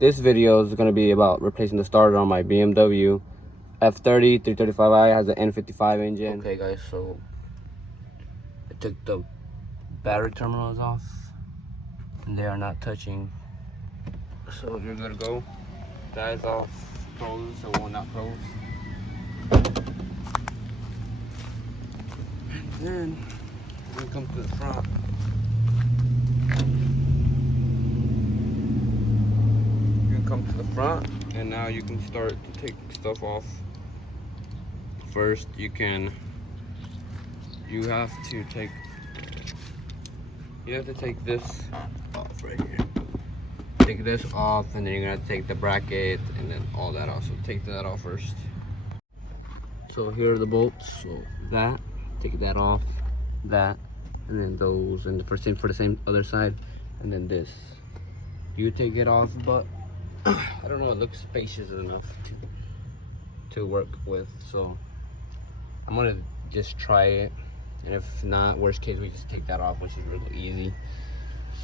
This video is going to be about replacing the starter on my BMW F30 335i. Has an N55 engine. Okay guys, so I took the battery terminals off and they are not touching, so you're good to go. That is off closed, so it will not close. And then we come to the front. Come to the front, and now you can start to take stuff off. First, you have to take this off right here. Take this off, and then you're gonna take the bracket and then all that off. So take that off first. So here are the bolts. So that, take that off, that, and then those, and for the same other side, and then this. You take it off, but I don't know, it looks spacious enough to work with, so I'm gonna just try it, and if not, worst case, we just take that off, which is really easy.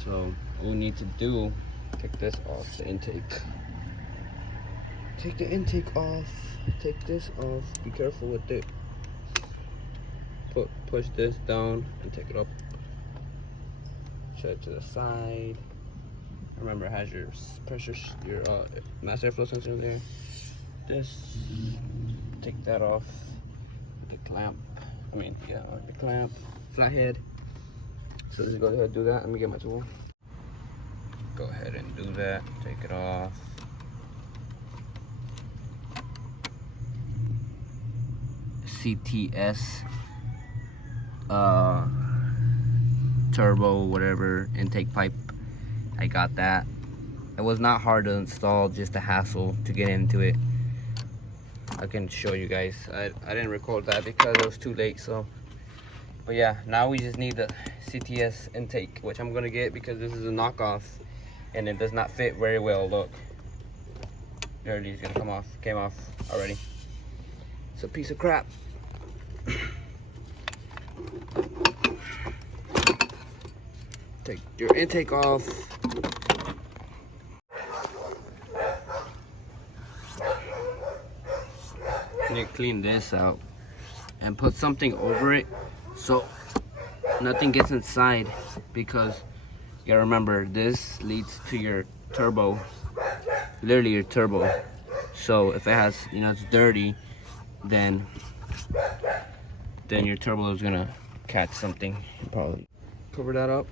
So all we need to do, take this off the intake, take the intake off, take this off, be careful with it, push this down and take it up, shut it to the side. Remember, it has your pressure, your mass airflow sensor there. This, take that off. The clamp, the clamp, flathead. So let's go ahead and do that. Let me get my tool. Go ahead and do that. Take it off. CTS, turbo, whatever, intake pipe. I got that. It was not hard to install, just a hassle to get into it. I can show you guys. I didn't record that because it was too late. So, but yeah, now we just need the CTS intake, which I'm gonna get because this is a knockoff and it does not fit very well. Look, there it is, gonna come off. Came off already. It's a piece of crap. Take your intake off. You clean this out and put something over it so nothing gets inside, because you gotta remember, this leads to your turbo, literally your turbo. So if it has, it's dirty, then your turbo is gonna catch something. Probably cover that up.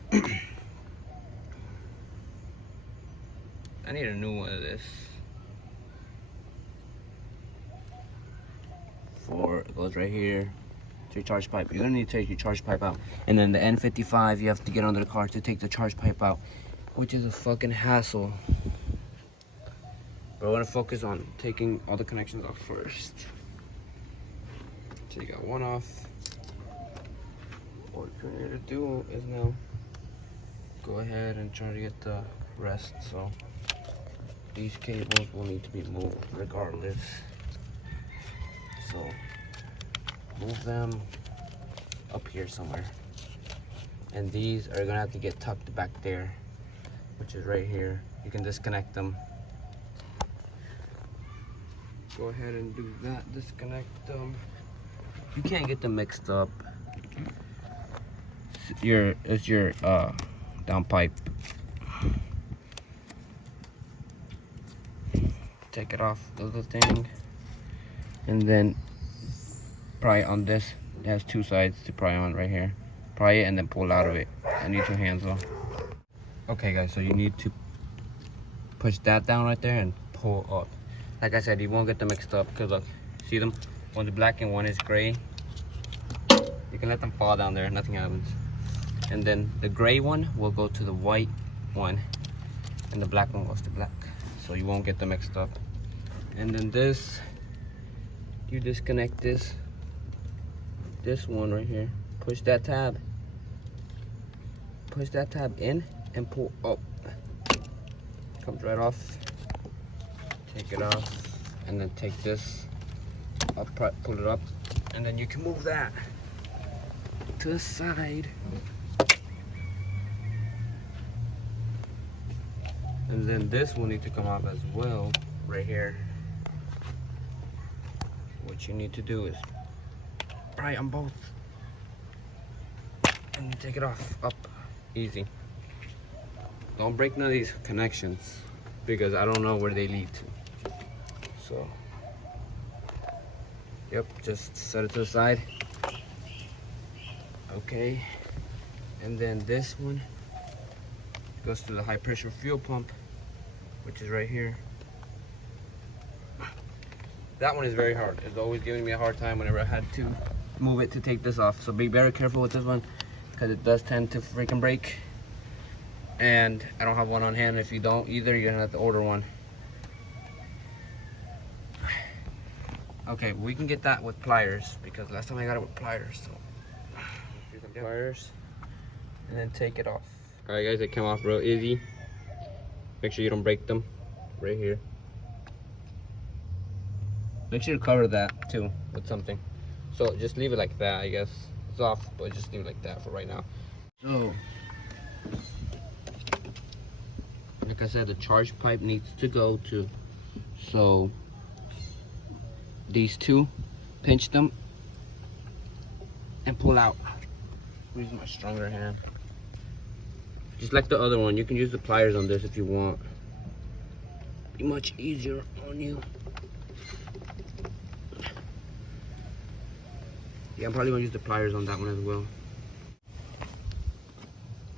I need a new one of this. It goes right here to your charge pipe. You're gonna need to take your charge pipe out, and then the N55, you have to get under the car to take the charge pipe out, which is a fucking hassle. But we're gonna focus on taking all the connections off first. So you got one off. What you're gonna do is now go ahead and try to get the rest. So these cables will need to be moved regardless. So move them up here somewhere, and these are gonna have to get tucked back there, which is right here. You can disconnect them. Go ahead and do that. Disconnect them. You can't get them mixed up. It's your down pipe. Take it off the little thing, and then pry on this. It has two sides to pry on right here. Pry it and then pull out of it. I need two hands though. Okay guys, so you need to push that down right there and pull up. Like I said, you won't get them mixed up, because look, see them? One's black and one is gray. You can let them fall down there, nothing happens. And then the gray one will go to the white one, and the black one goes to black. So you won't get them mixed up. And then this, you disconnect this one right here. Push that tab in and pull up. Comes right off. Take it off, and then take this up, pull it up, and then you can move that to the side. And then this will need to come off as well, right here. What you need to do is pry on both and take it off, up, easy. Don't break none of these connections because I don't know where they lead to. So, yep, just set it to the side. Okay, and then this one goes to the high pressure fuel pump, which is right here. That one is very hard. It's always giving me a hard time whenever I had to move it to take this off. So be very careful with this one because it does tend to freaking break. And I don't have one on hand. If you don't either, you're gonna have to order one. Okay, we can get that with pliers because last time I got it with pliers. So use some pliers and then take it off. All right, guys, it came off real easy. Make sure you don't break them right here. Make sure to cover that too with something. So just leave it like that, I guess. It's off, but just leave it like that for right now. So, like I said, the charge pipe needs to go to. So, these two, pinch them and pull out. I'm using my stronger hand. Just like the other one, you can use the pliers on this if you want. Be much easier on you. Yeah, I'm probably gonna use the pliers on that one as well.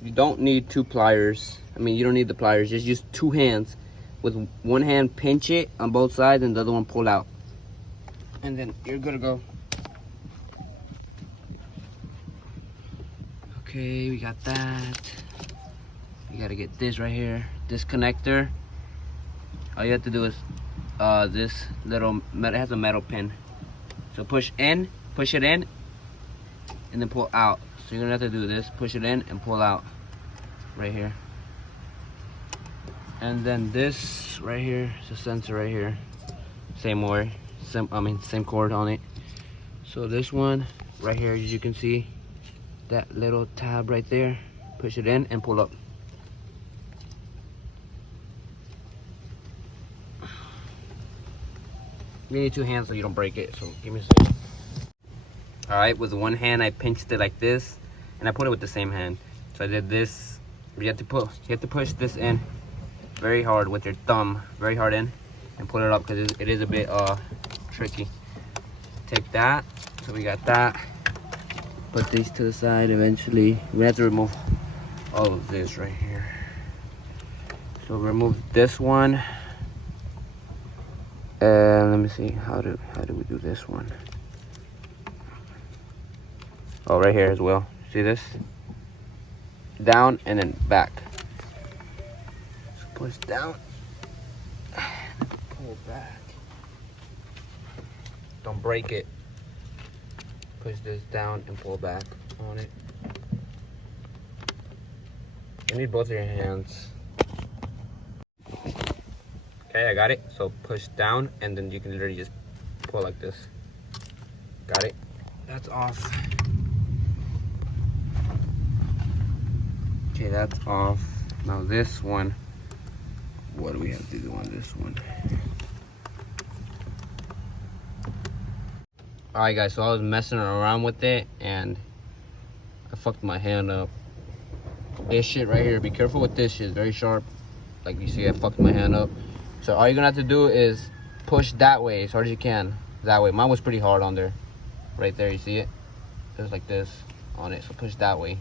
You don't need two pliers. I mean, you don't need the pliers. Just use two hands. With one hand, pinch it on both sides, and the other one pull out. And then you're good to go. Okay, we got that. You gotta get this right here. This connector. All you have to do is this little metal, it has a metal pin. So push in. Push it in and then pull out. So you're gonna have to do this, push it in and pull out right here. And then this right here is a sensor right here. Same way, same cord on it. So this one right here, as you can see, that little tab right there, push it in and pull up. You need two hands so you don't break it, so give me a second. All right, with one hand I pinched it like this, and I put it with the same hand. So I did this. You have to push this in very hard with your thumb, very hard in, and pull it up because it is a bit tricky. Take that. So we got that. Put these to the side. Eventually, we have to remove all of this right here. So remove this one. Let me see. How do we do this one? Oh, right here as well. See this? Down and then back. So push down, pull back. Don't break it. Push this down and pull back on it. You need both of your hands. Okay, I got it. So push down and then you can literally just pull like this. Got it? That's off. Okay, that's off. Now this one, what do we have to do on this one? Alright guys, so I was messing around with it and I fucked my hand up. This shit right here, be careful with this shit, it's very sharp. Like you see, I fucked my hand up. So all you're gonna have to do is push that way as hard as you can. That way. Mine was pretty hard on there. Right there, you see it? Just like this on it, so push that way.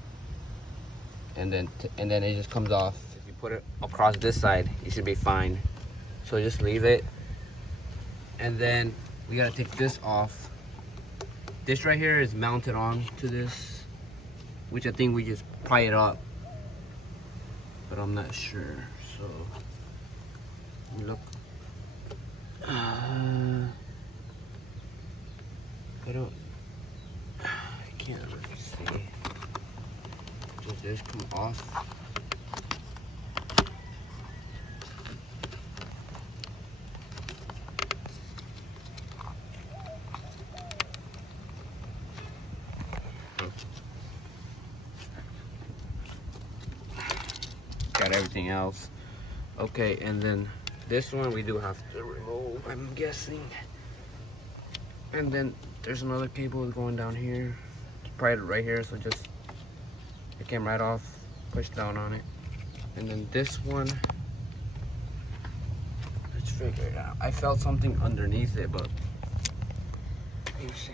And then it just comes off. If you put it across this side, you should be fine. So just leave it. And then we gotta take this off. This right here is mounted on to this, which I think we just pry it up, but I'm not sure. So look, I can't really see. Does this come off? Got everything else. Okay, and then this one we do have to remove, I'm guessing. And then there's another cable going down here. It's probably right here, so just it came right off, push down on it. And then this one, let's figure it out. I felt something underneath it, but let me see.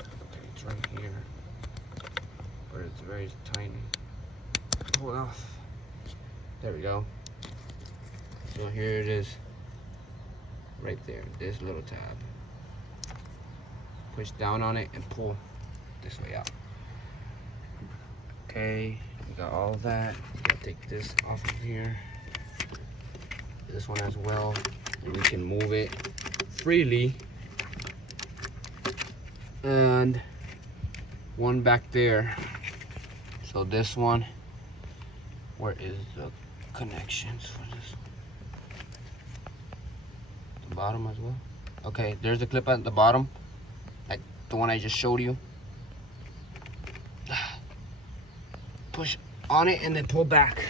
Okay, it's right here, but it's very tiny. Pull it off. There we go. So here it is, right there, this little tab. Push down on it and pull this way out. Okay, we got all of that. Gotta take this off of here. This one as well. And we can move it freely. And one back there. So this one, where is the connections for this? The bottom as well. Okay, there's the clip at the bottom, like the one I just showed you. Push on it and then pull back.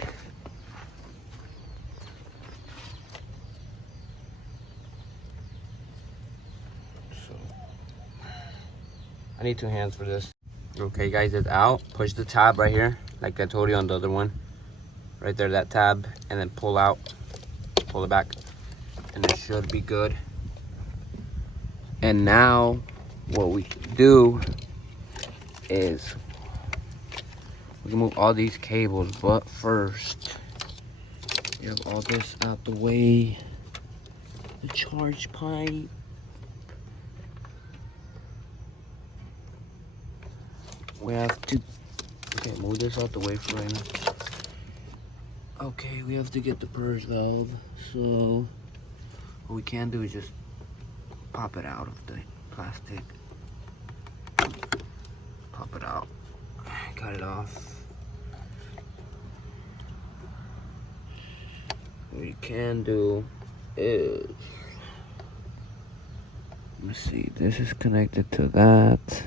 So I need 2 hands for this. Okay guys, it's out. Push the tab right here, like I told you on the other one. Right there, that tab, and then pull out, pull it back, and it should be good. And now what we can do is we can move all these cables, but first we have all this out the way. The charge pipe. We have to, okay, move this out the way for right now. Okay, we have to get the purge valve. So what we can do is just pop it out of the plastic. Pop it out. Cut it off. What you can do is, let me see, this is connected to that.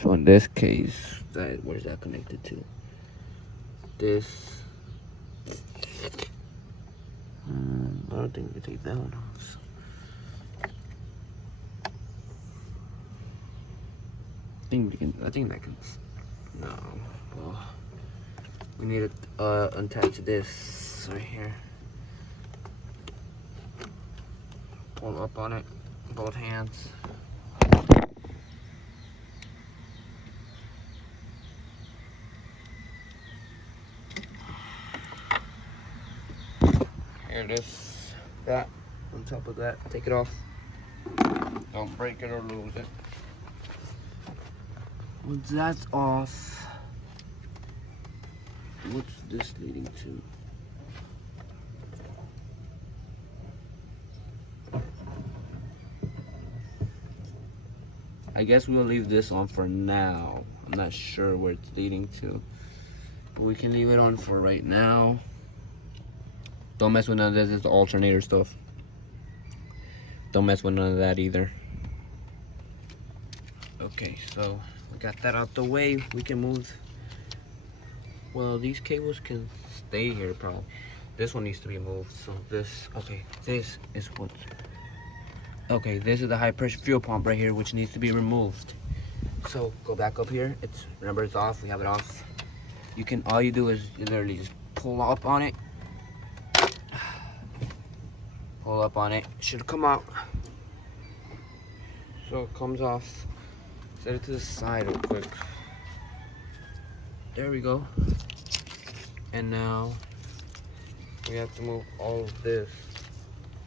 So in this case, where's that connected to? This. I don't think we can take that one off. I think that can. No. Well, we need to attach this right here. Pull up on it, both hands. Here it is. That on top of that. Take it off. Don't break it or lose it. Once that's off, what's this leading to? I guess we'll leave this on for now. I'm not sure where it's leading to, but we can leave it on for right now. Don't mess with none of this. It's the alternator stuff. Don't mess with none of that either. Okay, so we got that out the way. We can move. Well, these cables can stay here probably. This one needs to be moved. So this, okay, this is what. Okay, this is the high pressure fuel pump right here, which needs to be removed. So go back up here. Remember it's off. We have it off. You can, all you do is literally just pull up on it. Pull up on it. It should come out. So it comes off. Set it to the side real quick. There we go. And now we have to move all of this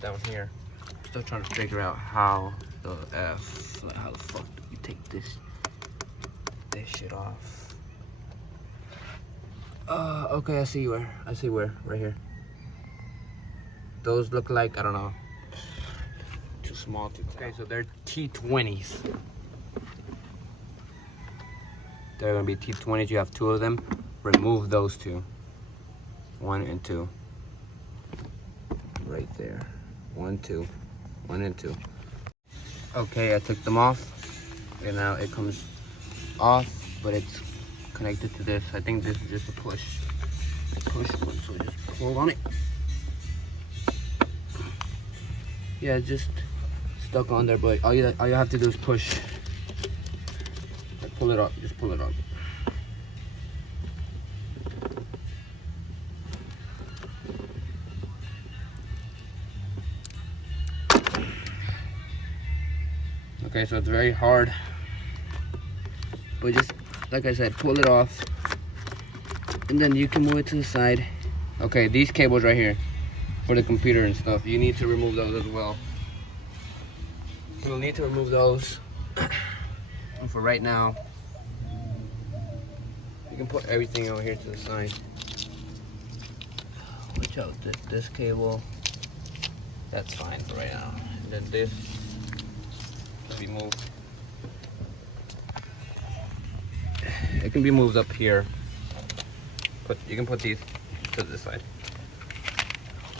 down here. I'm still trying to figure out how the how the fuck do we take this shit off? Okay, I see where. Right here. Those look like, I don't know, too small to tell. Okay, so they're T20s. They're gonna be T20s. You have 2 of them. Remove those 2. 1 and 2. Right there. 1, 2. 1 and 2. Okay, I took them off. And now it comes off, but it's connected to this. I think this is just a push. hold on it. Yeah, it's just stuck on there, but all you have to do is push. Like, pull it up, just pull it up. Okay, so it's very hard, but just like I said, pull it off, and then you can move it to the side. Okay, these cables right here for the computer and stuff, you need to remove those as well. You'll need to remove those. And for right now, you can put everything over here to the side. Watch out, this cable, that's fine for right now. And then this can be moved. It can be moved up here. You can put these to this side.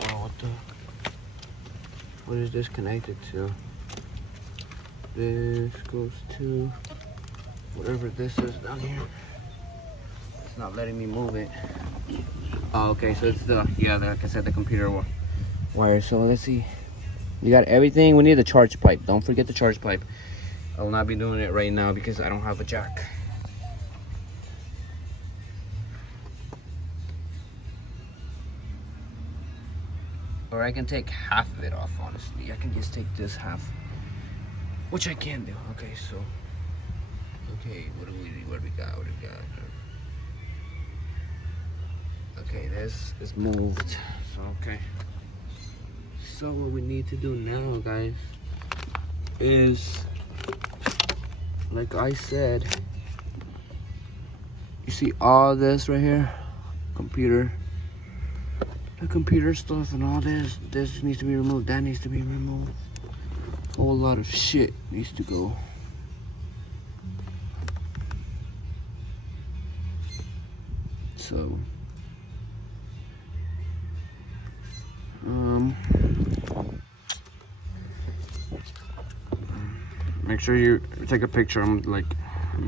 Oh, what is this connected to? This goes to whatever this is down here. It's not letting me move it. Oh, okay, so it's like I said, the computer wire. So let's see. We got everything. We need the charge pipe. Don't forget the charge pipe. I will not be doing it right now because I don't have a jack. Or I can take half of it off, honestly. I can just take this half, which I can do. Okay, so, okay, what do we got? Okay, this is moved. So, okay. So what we need to do now, guys, is, like I said, you see all this right here, the computer stuff and all this needs to be removed, that needs to be removed. A whole lot of shit needs to go. So make sure you take a picture. I'm like,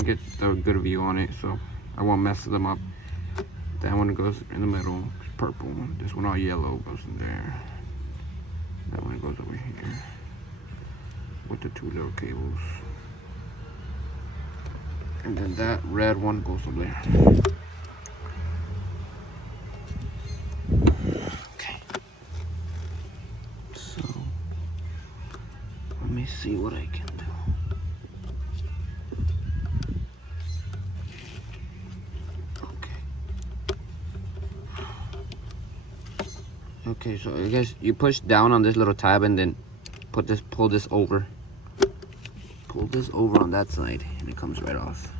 get a good view on it so I won't mess them up. That one goes in the middle, it's purple. This one all yellow goes in there. That one goes over here with the two little cables. And then that red one goes over there. Okay. So let me see what I can do. Okay, so I guess you push down on this little tab and then pull this over. Pull this over on that side and it comes right off.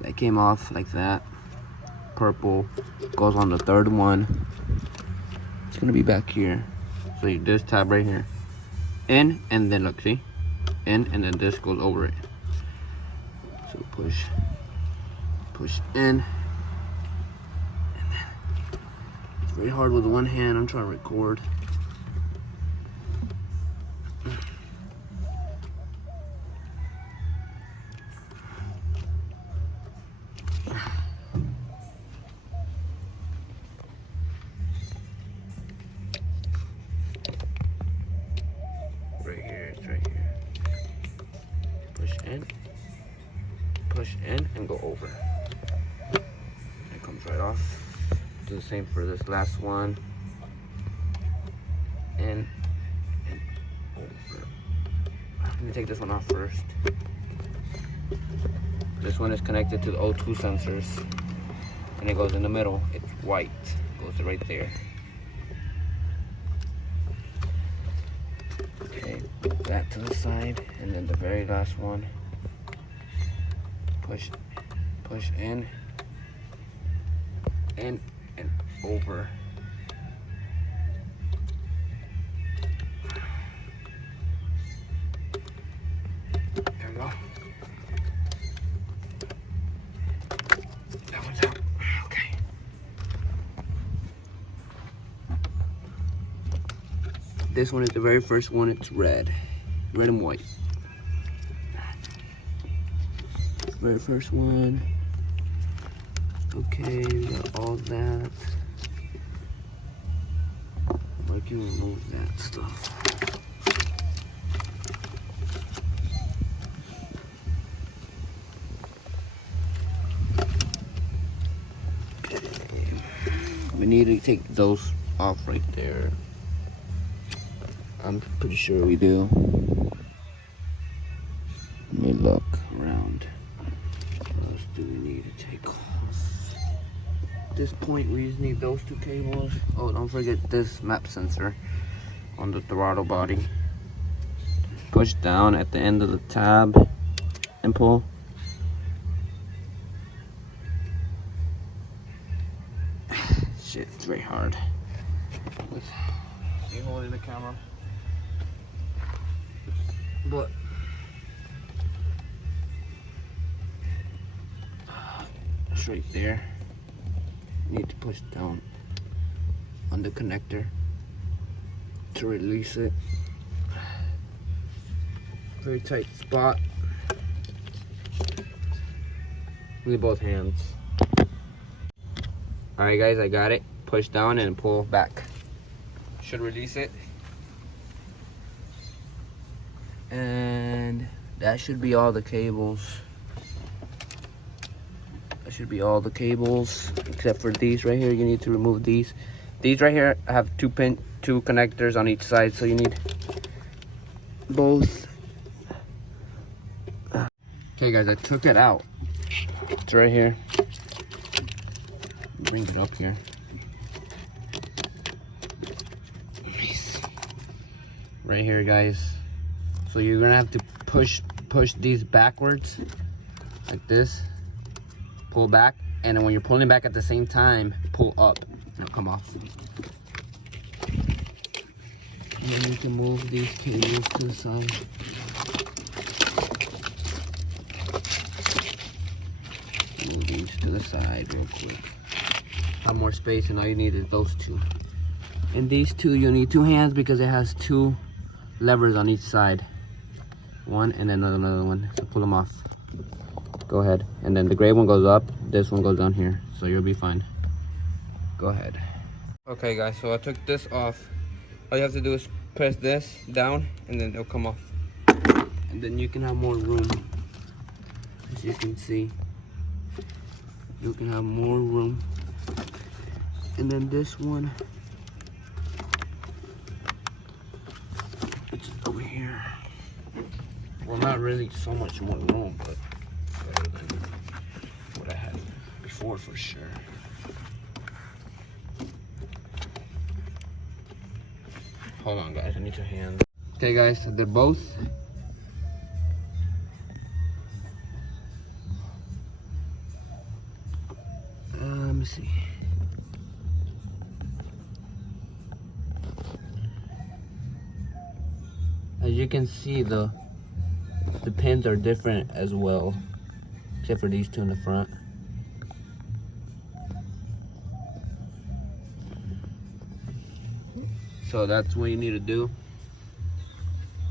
That came off like that. Purple goes on the third one. It's gonna be back here. So this tab right here. In and then look, see? In and then this goes over it. So push in. Very hard with one hand. I'm trying to record. Right here, it's right here. Push in, and go over. It comes right off. Do the same for this last one. And over. Let me take this one off first. This one is connected to the O2 sensors. And it goes in the middle. It's white. It goes right there. Okay, put that to the side. And then the very last one. Push in. And over. There we go. That one's out. Okay. This one is the very first one. It's red and white. Very first one. Okay, we got all that. I can remove that stuff. Okay. We need to take those off right there. I'm pretty sure we do. Let me look around. What else do we need to take off? At this point, we just need those two cables. Oh, don't forget this map sensor on the throttle body. Push down at the end of the tab and pull. Shit, it's very hard. You holding the camera? But it's right there. You need to push down on the connector to release it. Very tight spot. With both hands. Alright guys, I got it. Push down and pull back. Should release it. And that should be all the cables. That should be all the cables, except for these right here. You need to remove these. These right here have two connectors on each side, so you need both. Okay guys, I took it out. It's right here. Bring it up here. Nice. Right here guys. So you're gonna have to push these backwards like this. Pull back, and then when you're pulling back at the same time, pull up. It'll come off. And then you can move these cables to the side. Move these to the side real quick. Have more space, and all you need is those two. And these two, you'll need two hands because it has two levers on each side. One and then another one. So pull them off. Go ahead. And then the gray one goes up, this one goes down here. So you'll be fine. Go ahead. Okay guys, so I took this off. All you have to do is press this down and then it'll come off. And then you can have more room. As you can see, you can have more room. And then this one, it's over here. Well, not really so much more room, but better than what I had before for sure. Hold on guys, I need your hands. Okay guys, so they're both. Let me see. As you can see, the pins are different as well, except for these two in the front. So that's what you need to do.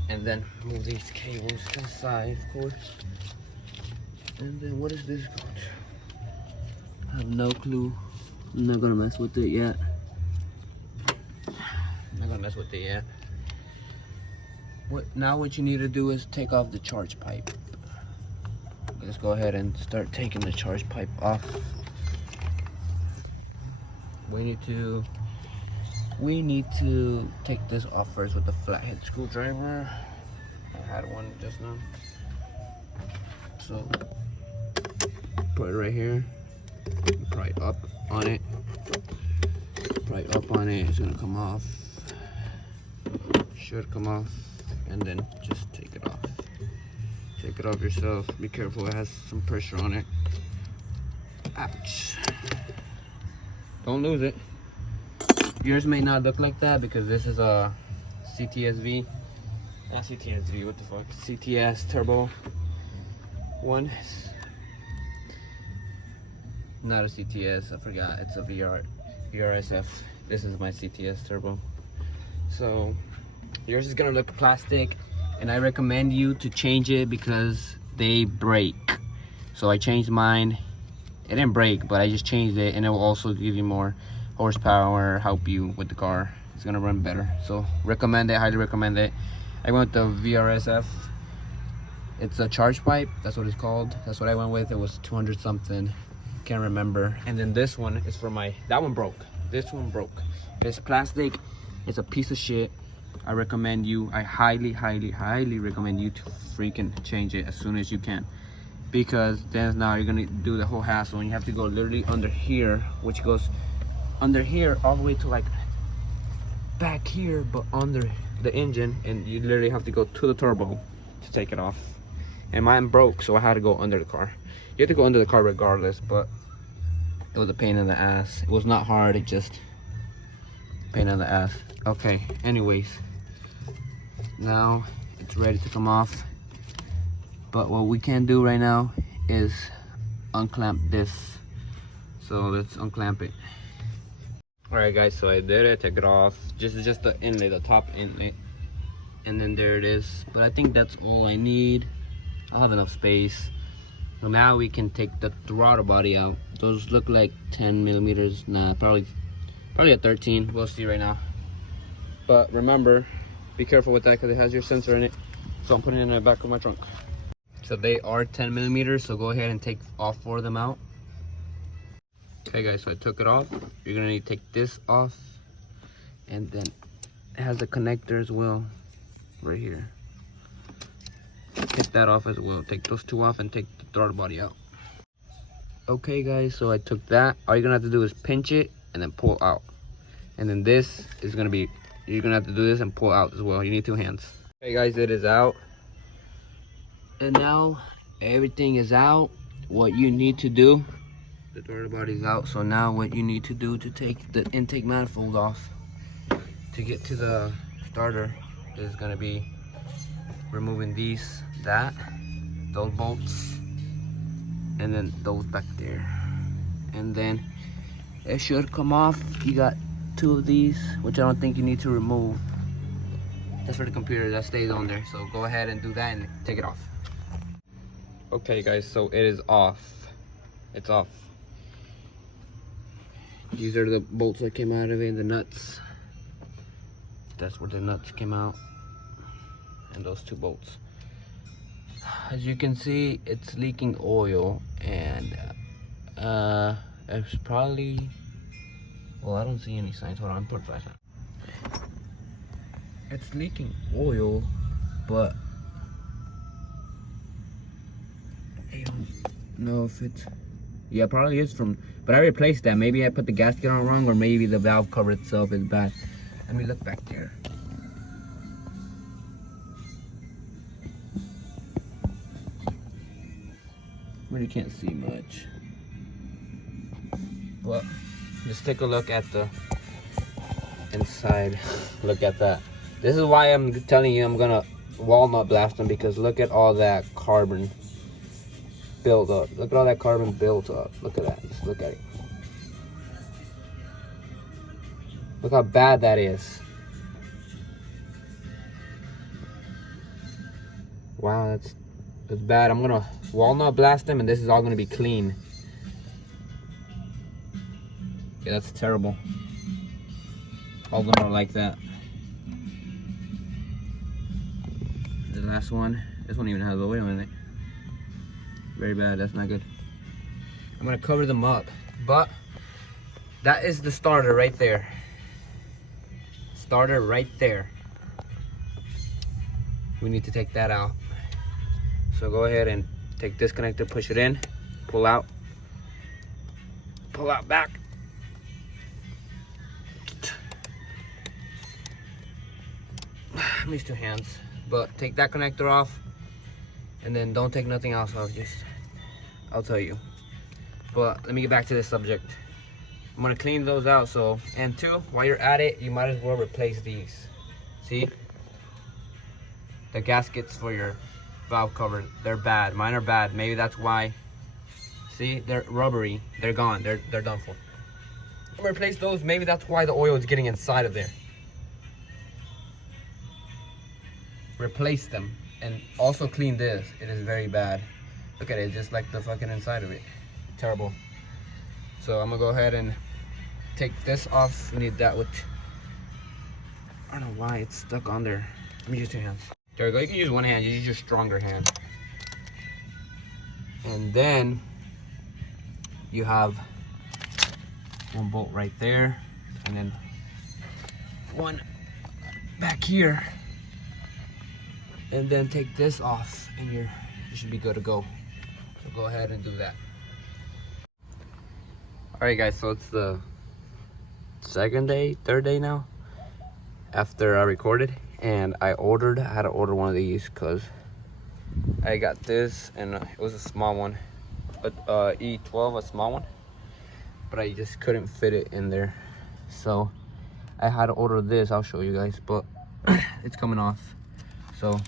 And then move these cables to the side, of course. And then what is this called? I have no clue. I'm not gonna mess with it yet. What you need to do is take off the charge pipe. Let's go ahead and start taking the charge pipe off. We need to take this off first with the flathead screwdriver. I had one just now. So put it right here. Pry up on it. Pry up on it. It's gonna come off. Should come off. And then just take it off. Take it off yourself. Be careful, it has some pressure on it. Ouch. Don't lose it. Yours may not look like that because this is a CTSV. Not CTSV, what the fuck? CTS turbo one. Not a CTS, I forgot. It's a VRSF. This is my CTS turbo. So yours is gonna look plastic, and I recommend you to change it because they break. So I changed mine, It didn't break, but I just changed it, and it will also give you more horsepower, help you with the car. It's gonna run better. So recommend it, highly recommend it. I went with the VRSF. It's a charge pipe, that's what it's called. That's what I went with. It was 200 something, can't remember. And then this one is for my, that one broke. This one broke. It's plastic, it's a piece of shit. I recommend you, I highly recommend you to freaking change it as soon as you can. Because then now you're gonna do the whole hassle and you have to go literally under here, which goes under here all the way to like back here, but under the engine, and you literally have to go to the turbo to take it off. And mine broke, so I had to go under the car. You have to go under the car regardless, but it was a pain in the ass. It was not hard, it just pain in the ass. Okay, anyways, now it's ready to come off. But what we can do right now is unclamp this. So let's unclamp it. All right guys, so I did it, took it off. Just the inlet, the top inlet. And then there it is. But I think that's all I need. I'll have enough space. So now we can take the throttle body out. Those look like 10 millimeters. Nah, probably a 13. We'll see right now. But remember, be careful with that because it has your sensor in it. So I'm putting it in the back of my trunk. So they are 10 millimeters, so go ahead and take all 4 of them out. Okay guys, so I took it off. You're gonna need to take this off, and then it has a connector as well right here. Take that off as well. Take those 2 off and take the throttle body out. Okay guys, so I took that. All you're gonna have to do is pinch it and then pull out. And then this is gonna be, you're gonna have to do this and pull out as well. You need 2 hands. Okay guys, it is out. And now everything is out. What you need to do, the throttle body is out. So now what you need to do to take the intake manifold off to get to the starter is gonna be removing those bolts, and then those back there. And then it should come off. You got 2 of these, which I don't think you need to remove. That's for the computer, that stays on there. So go ahead and do that and take it off. Okay guys, so it is off. It's off. These are the bolts that came out of it, and the nuts. That's where the nuts came out. And those 2 bolts. As you can see, it's leaking oil, and it's probably, well, I don't see any signs. Hold on, put flashlight. It's leaking oil, but I don't know if it's, yeah, it probably is from, but I replaced that. Maybe I put the gasket on wrong, or maybe the valve cover itself is bad. Let me look back there. Really can't see much, but just take a look at the inside. Look at that. This is why I'm telling you I'm gonna walnut blast them, because look at all that carbon built up. Look at all that carbon built up. Look at that. Just look at it. Look how bad that is. Wow, that's bad. I'm gonna walnut blast them, and this is all gonna be clean. Yeah, that's terrible. All of them are like that. The last one, this one even has oil in it. Very bad, that's not good. I'm gonna cover them up, but that is the starter right there. Starter right there. We need to take that out. So go ahead and take this connector, push it in, pull out back. These 2 hands, but take that connector off, and then don't take nothing else off. I'll tell you. But let me get back to this subject. I'm gonna clean those out. So, and 2, while you're at it, you might as well replace these. See, the gaskets for your valve cover, they're bad. Mine are bad. Maybe that's why. See, they're rubbery. They're gone. They're done for. I'm gonna replace those. Maybe that's why the oil is getting inside of there. Replace them, and also clean this. It is very bad. Look at it, just like the fucking inside of it. Terrible. So I'm gonna go ahead and take this off. We need that with, I don't know why it's stuck on there. Let me use 2 hands. There we go. You can use 1 hand, you use your stronger hand. And then you have 1 bolt right there, and then 1 back here. And then take this off, and you should be good to go. So go ahead and do that. Alright guys, so it's the 2nd day, 3rd day now after I recorded, and I had to order 1 of these because I got this, and it was a small one, but E12, a small one, but I just couldn't fit it in there, so I had to order this. I'll show you guys, but it's coming off, so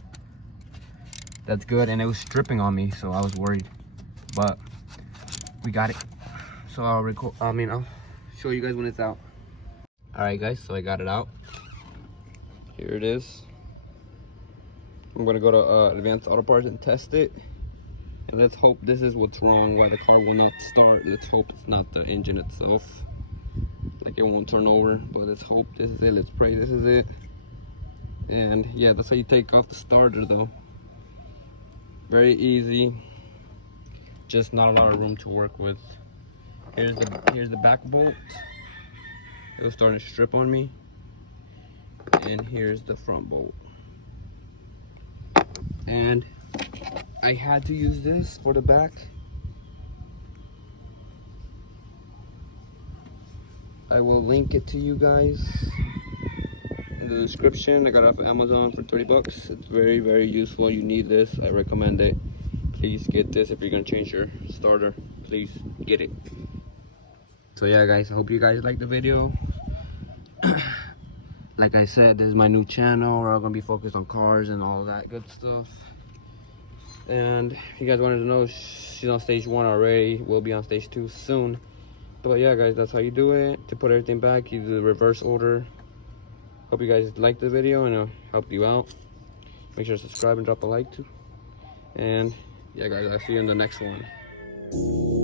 that's good. And it was stripping on me, so I was worried, but we got it. So I'll show you guys when it's out. All right guys, so I got it out. Here it is. I'm gonna go to Advanced Auto Parts and test it, and let's hope this is what's wrong, why the car will not start. Let's hope it's not the engine itself, like it won't turn over, but let's hope this is it. Let's pray this is it. And yeah, that's how you take off the starter though. Very easy, just not a lot of room to work with. Here's the back bolt. It was starting to strip on me, and here's the front bolt. And I had to use this for the back. I will link it to you guys in the description. I got it off of Amazon for 30 bucks. It's very, very useful. You need this. I recommend it. Please get this if you're gonna change your starter. Please get it. So yeah guys, I hope you guys liked the video. Like I said, this is my new channel where I'm gonna be focused on cars and all that good stuff. And if you guys wanted to know, she's on stage 1 already. We'll be on stage 2 soon. But yeah guys, that's how you do it. To put everything back, you do the reverse order. Hope you guys liked the video and it'll help you out. Make sure to subscribe and drop a like too. And yeah guys, I'll see you in the next one.